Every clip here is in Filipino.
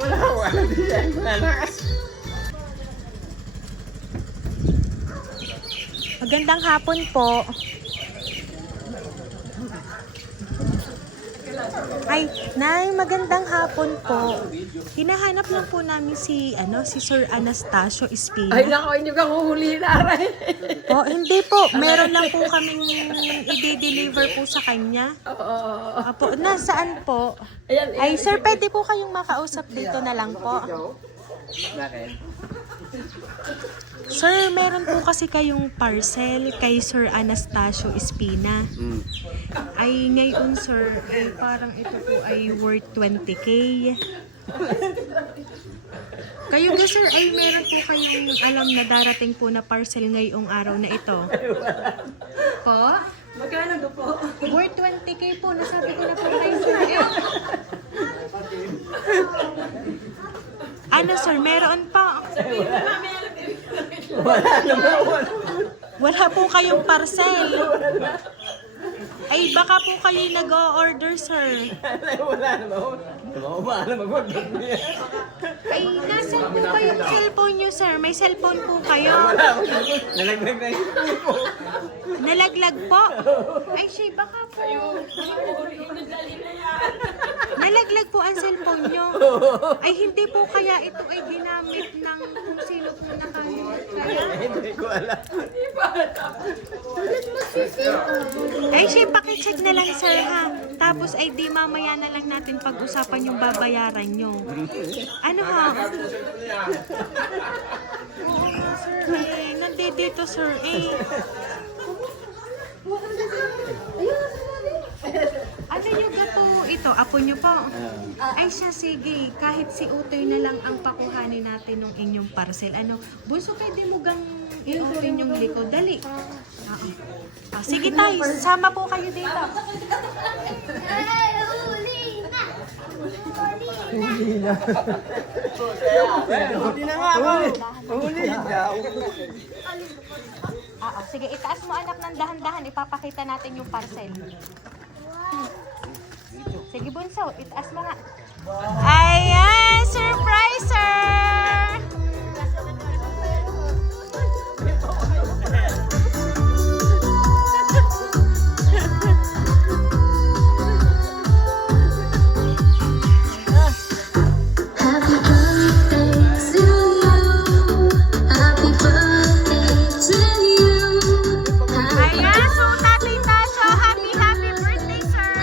Wala diyan. Magandang hapon po. Ay, Nay, magandang hapon po. Hinahanap lang po namin si Sir Anastasio Espina. Ay, nako, hindi ka huhuli na aray. Po, hindi po. Meron lang po kaming i-deliver po sa kanya. Oo. Apo, nasaan po? Ayan, Ay, sir, pwede po kayong makausap dito na lang po. Bakit? Sir, meron po kasi kayong parcel kay Sir Anastasio Espina. Ay, ngayon, sir, ay parang ito po ay worth 20K. Kayo nga, sir, ay meron po kayong alam na darating po na parcel ngayong araw na ito. Po? Magkano do po? Worth 20K po. Nasabi ko na po kayo, sir. Eh. Ano, sir? Meron pa. Wala po kayong parcel. Ay, baka po kayo nag-o-order, sir. Wala naman. Wala mag-order niya. Ay, nasan po ba yung cellphone nyo, sir? May cellphone po kayo. Nalaglag na yung po. Nalaglag po. Ay, siya, baka po. Nalaglag po ang cellphone nyo. Ay, hindi po kaya ito ay ginamit ng kung sino po nakamit kaya. Hindi ko alam. Ay, siya, pakicheck na lang, sir, ha? Tapos, ay, di mamaya na lang natin pag-usapan yung babayaran nyo. Ano, ha? Oo nga, sir, eh. Nandito, sir, eh. Ano yung gato? Ito, apo nyo po. Ay siya, sige. Kahit si Utoy na lang ang pakuhanin natin ng inyong parcel. Ano, bunso, pwede mo gang i-open yung liko. Dali. Sige tayo, sama po kayo dito. Huli na nga ako. Huli daw. Sige, itaas mo anak ng dahan-dahan. Ipapakita natin yung parcel. Sige, bunso, itaas mo nga. Ayan, surpriser! Ayan, so Tatay Tasha, happy birthday, sir!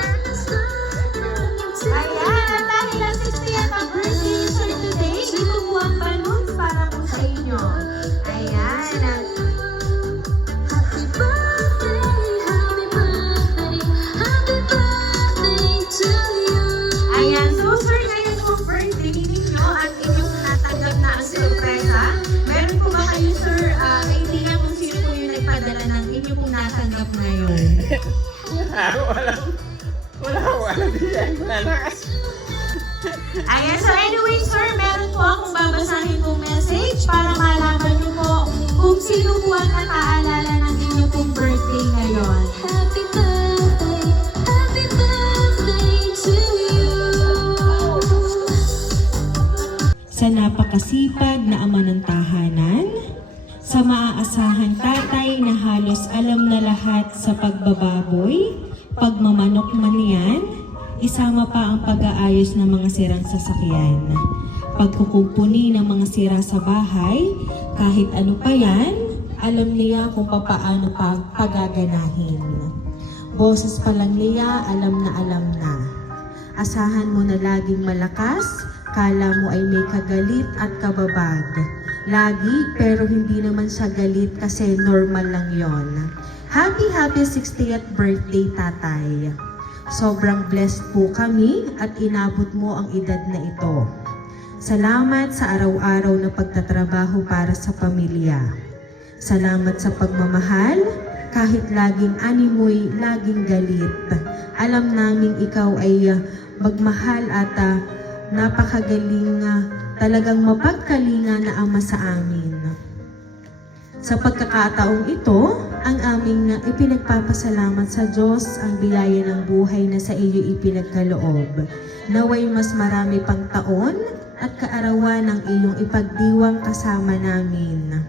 Ayan, dahil ang 60th ang birthday, sir, today, ito po ang balloons para po sa inyo. Ayan. Ayan, so sir, ngayon po birthday ninyo at inyong natanggap na ang surpresa. Meron po ba kayo, sir, idea kung sino po yung nagpadala ng inyo pong natanggap ngayon? Wala diyan. Ayan, so anyway, sir, meron po akong babasahin pong message para malaman niyo po kung sino po ang nakaalala ng inyo pong birthday ngayon. Happy birthday to you. Sa napakasipag na ama ng tahanan, sa maaasahan tatay na halos alam na lahat sa pagbababoy, pagmamanok man yan, isama pa ang pag-aayos ng mga sirang sasakyan, pagkukumpuni ng mga sira sa bahay, kahit ano pa yan, alam niya kung papaano pagaganahin. Boses pa lang niya, alam na. Asahan mo na laging malakas, kala mo ay may kagalit at kababag. Lagi, pero hindi naman siya galit kasi normal lang yon. Happy 60th birthday, tatay. Sobrang blessed po kami at inabot mo ang edad na ito. Salamat sa araw-araw na pagtatrabaho para sa pamilya. Salamat sa pagmamahal, kahit laging animoy, laging galit. Alam naming ikaw ay magmahal at napakagaling, talagang mapagkalinga na ama sa amin. Sa pagkakataong ito, ang aming ipinagpapasalamat sa Diyos ang biyaya ng buhay na sa iyo ipinagkaloob. Naway mas marami pang taon at kaarawan ng iyong ipagdiwang kasama namin.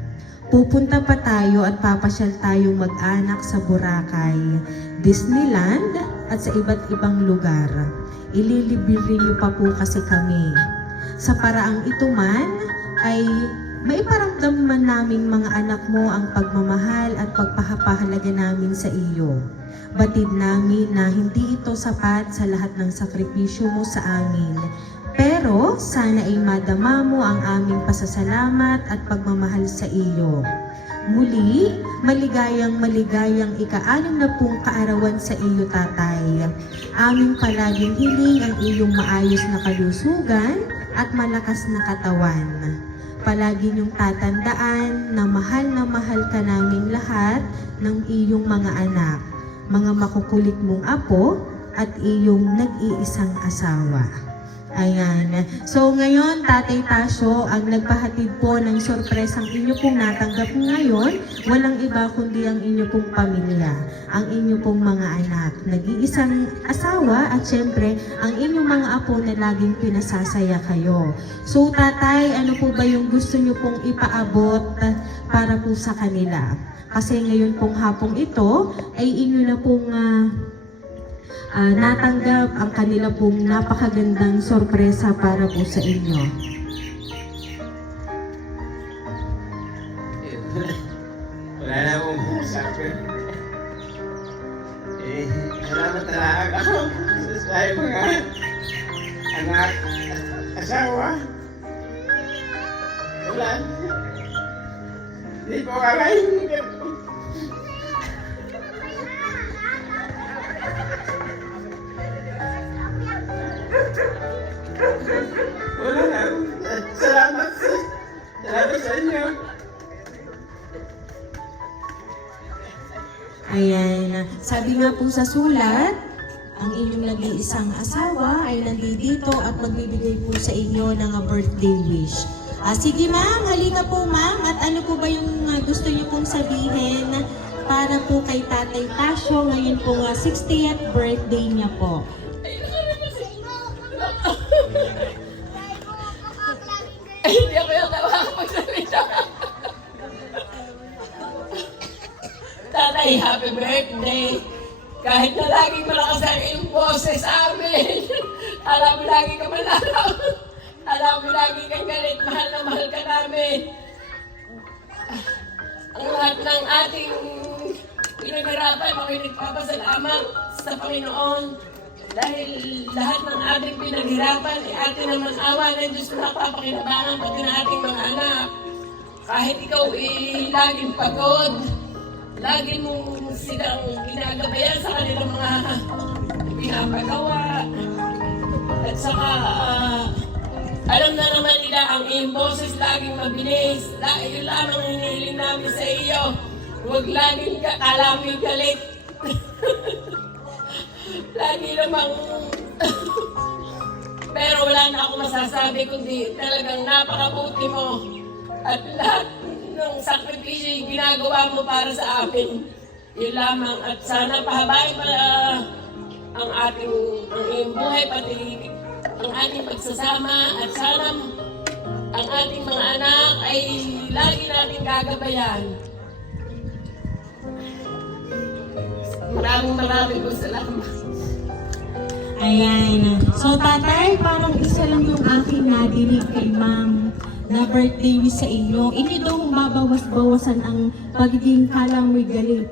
Pupunta pa tayo at papasyal tayong mag-anak sa Boracay, Disneyland at sa iba't ibang lugar. Ililibirin niyo pa po kasi kami. Sa paraang ito man ay maiparamdam man naming mga anak mo ang pagmamahal at pagpapahalaga namin sa iyo. Batid namin na hindi ito sapat sa lahat ng sakripisyo mo sa amin. Pero sana ay madama mo ang aming pasasalamat at pagmamahal sa iyo. Muli, maligayang ika-60 kaarawan sa iyo, Tatay. Aming palaging hiling ang iyong maayos na kalusugan at malakas na katawan. Palagi niyong tatandaan na mahal ka namin lahat ng iyong mga anak, mga makukulit mong apo at iyong nag-iisang asawa. Ayan. So ngayon, Tatay Tasyo, ang nagpahatid po ng sorpresang inyo pong natanggap ngayon, walang iba kundi ang inyo pong pamilya, ang inyo pong mga anak, nag-iisang asawa at syempre, ang inyong mga apo na laging pinasasaya kayo. So Tatay, ano po ba yung gusto nyo pong ipaabot para po sa kanila? Kasi ngayon pong hapong ito, ay inyo na pong natanggap ang kanila pong napakagandang sorpresa para po sa inyo. Wala na akong sabi. Salamat talaga ako sa mga anak, asawa. Wala. Hindi ko kalahin. Wala na. Salamat sa inyo. Ayan. Sabi nga po sa sulat, ang inyong nag-iisang asawa ay nandito at magbibigay po sa inyo ng birthday wish. Sige ma'am, halika po ma'am. At ano po ba yung gusto niyo pong sabihin para po kay Tatay Tasyo ngayon po 60th birthday niya po? Ay, hindi ako yung nakakapagsalita. Tatay, happy birthday! Kahit na laging malakas ang iyong boses sa amin, alam mo lagi ka malalaw. Alam mo lagi kang galit, mahal na mahal ka namin. Ang lahat ng ating pinaghirapan, ako'y nagpapasalamat sa Panginoon. Dahil lahat ng ating pinaghirapan, atin naman awa ng Diyos na napapakinabangan pati ng ating mga anak. Kahit ikaw laging pagod, lagi mong silang ginagabayan sa kanilang mga pinapagawa. At saka, alam na naman nila ang iyong boses laging mabilis. Yun lamang hinihiling namin sa iyo. Huwag laging kalaming galit. Lagi namang pero wala na ako masasabi kundi talagang napakabuti mo at lahat ng sakripisyo yung ginagawa mo para sa amin. Yun lamang at sana pahabain pa ang iyong buhay pati ang ating pagsasama at sana ang ating mga anak ay lagi natin gagabayan. Maraming po salamat. Ayan. So, Tatay, parang isa lang yung aking nadinig kay Ma'am na birthday wish sa inyo. Inyo daw mabawas-bawasan ang pagiging kalangoy galit.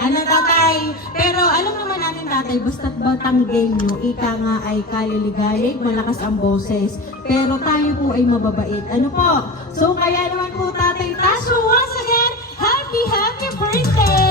Ano, Tatay? Pero alam naman natin, Tatay, basta't batanggay nyo, ika nga ay kaliligalig, malakas ang boses. Pero tayo po ay mababait. Ano po? So, kaya naman po, Tatay Tasyo, once again, happy birthday!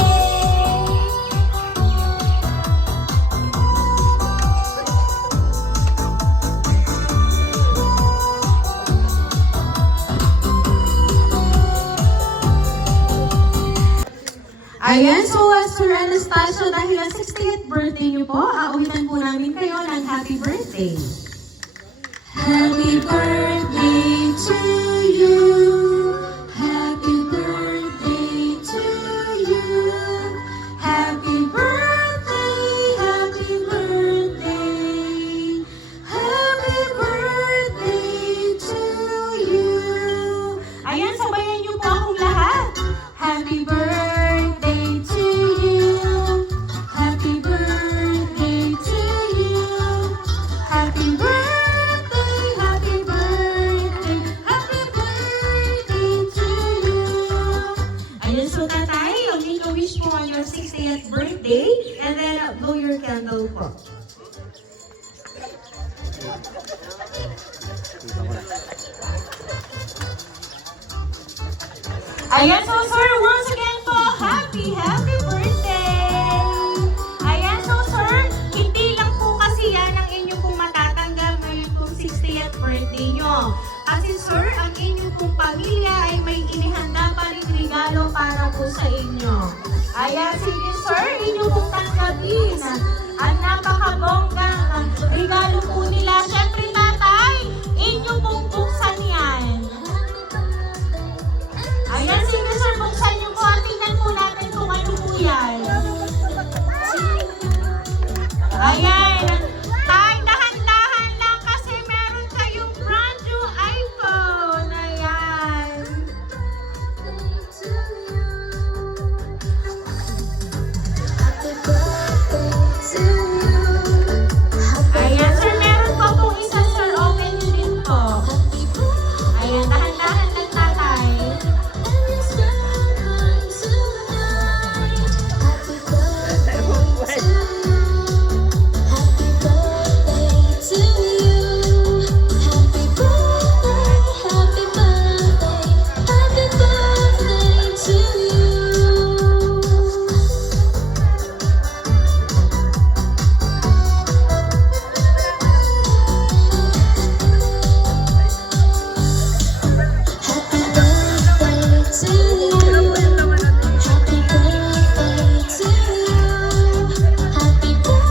Ayan, so Sir Anastasio, dahil ang 60th birthday niyo po, aawitan po namin kayo ng happy birthday. Happy birthday to you. Happy birthday Ayan, so sir, once again po, happy birthday! Ayan, so sir, hindi lang po kasi yan ang inyo pong matatanggap ngayon pong 60th birthday nyo. Kasi sir, ang inyo pong pamilya ay may inihanda pa rin regalo para po sa inyo. Ayan, sige sir, inyo pong tanggapin ang napakabonggang regalo po nila. Siyempre tatay, inyo pong buksan yan. Ayan, sige sir, buksan niyo po at tingnan po natin kung ano po yan. Ayan, tay, dahan-dahan lang kasi meron kayong brand new iPhone. Ayan. Ayan, sir, meron po pong isa, sir, open nyo din po. Ayan, dahan-dahan lang tatay.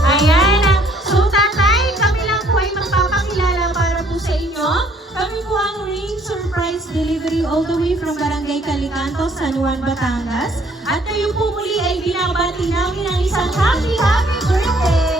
Ayan. So, tatay, kami lang po ay magpapakilala para po sa inyo. Kami po ang Ring Surprise Delivery all the way from Barangay Calicanto, San Juan, Batangas. At kayo po muli ay binabati namin ang isang happy birthday!